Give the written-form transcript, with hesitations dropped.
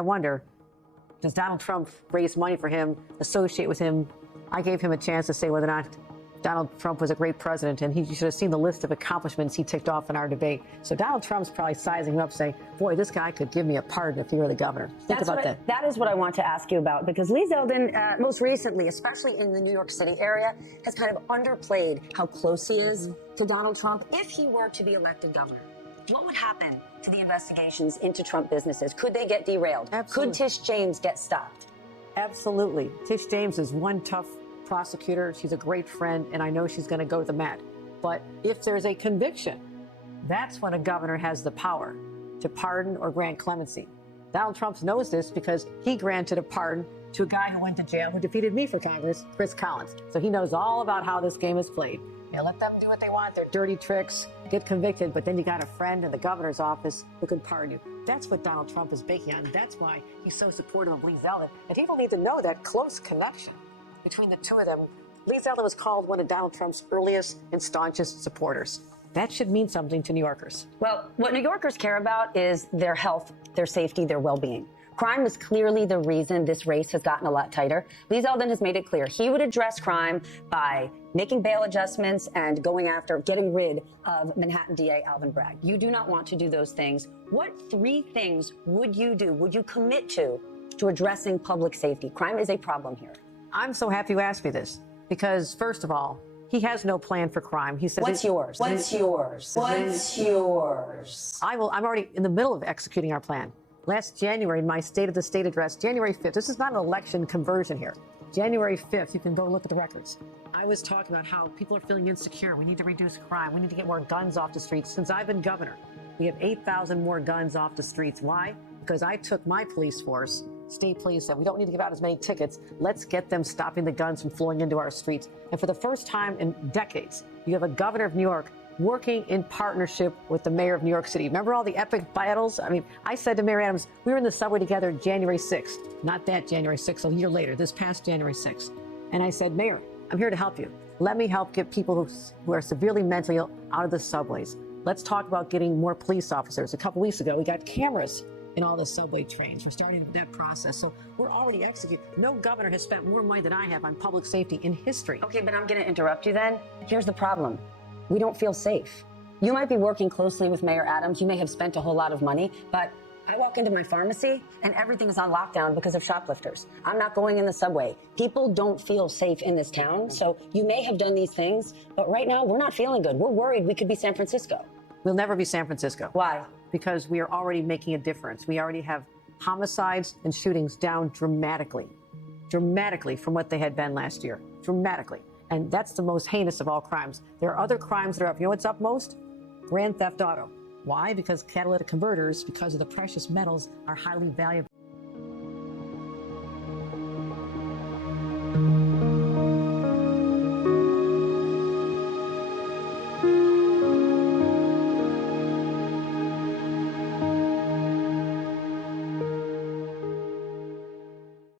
I wonder, does Donald Trump raise money for him, associate with him? I gave him a chance to say whether or not Donald Trump was a great president, and he should have seen the list of accomplishments he ticked off in our debate. So Donald Trump's probably sizing him up, saying, boy, this guy could give me a pardon if he were the governor. Think about that. That is what I want to ask you about, because Lee Zeldin, most recently, especially in the New York City area, has kind of underplayed how close he is to Donald Trump. If he were to be elected governor, what would happen to the investigations into Trump businesses? Could they get derailed? Absolutely. Could Tish James get stopped? Absolutely. Tish James is one tough prosecutor. She's a great friend, and I know she's going to go to the mat. But if there's a conviction, that's when a governor has the power to pardon or grant clemency. Donald Trump knows this because he granted a pardon to a guy who went to jail who defeated me for Congress, Chris Collins. So he knows all about how this game is played. You let them do what they want, their dirty tricks, get convicted, but then you got a friend in the governor's office who can pardon you. That's what Donald Trump is banking on. That's why he's so supportive of Lee Zeldin. And people need to know that close connection between the two of them. Lee Zeldin was called one of Donald Trump's earliest and staunchest supporters. That should mean something to New Yorkers. Well, what New Yorkers care about is their health, their safety, their well-being. Crime is clearly the reason this race has gotten a lot tighter. Lee Zeldin has made it clear he would address crime by making bail adjustments and going after getting rid of Manhattan DA Alvin Bragg. You do not want to do those things. What 3 things would you do, would you commit to addressing public safety? Crime is a problem here. I'm so happy you asked me this because, first of all, he has no plan for crime. He says, What's yours? What's yours? What's yours? I'm already in the middle of executing our plan. Last January, in my State of the State address, January 5th, this is not an election conversion here. January 5th, you can go look at the records. I was talking about how people are feeling insecure. We need to reduce crime. We need to get more guns off the streets. Since I've been governor, we have 8,000 more guns off the streets. Why? Because I took my police force, state police, said we don't need to give out as many tickets. Let's get them stopping the guns from flowing into our streets. And for the first time in decades, you have a governor of New York working in partnership with the mayor of New York City. Remember all the epic battles? I mean, I said to Mayor Adams, we were in the subway together January 6th, not that January 6th, a year later, this past January 6th. And I said, Mayor, I'm here to help you. Let me help get people who are severely mentally ill out of the subways. Let's talk about getting more police officers. A couple weeks ago, we got cameras in all the subway trains. We're starting that process. So we're already executing. No governor has spent more money than I have on public safety in history. Okay, but I'm going to interrupt you then. Here's the problem. We don't feel safe. You might be working closely with Mayor Adams. You may have spent a whole lot of money, but I walk into my pharmacy and everything is on lockdown because of shoplifters. I'm not going in the subway. People don't feel safe in this town. So you may have done these things, but right now we're not feeling good. We're worried we could be San Francisco. We'll never be San Francisco. Why? Because we are already making a difference. We already have homicides and shootings down dramatically from what they had been last year, dramatically. And that's the most heinous of all crimes. There are other crimes that are up. You know what's up most? Grand theft auto. Why? Because catalytic converters, because of the precious metals, are highly valuable.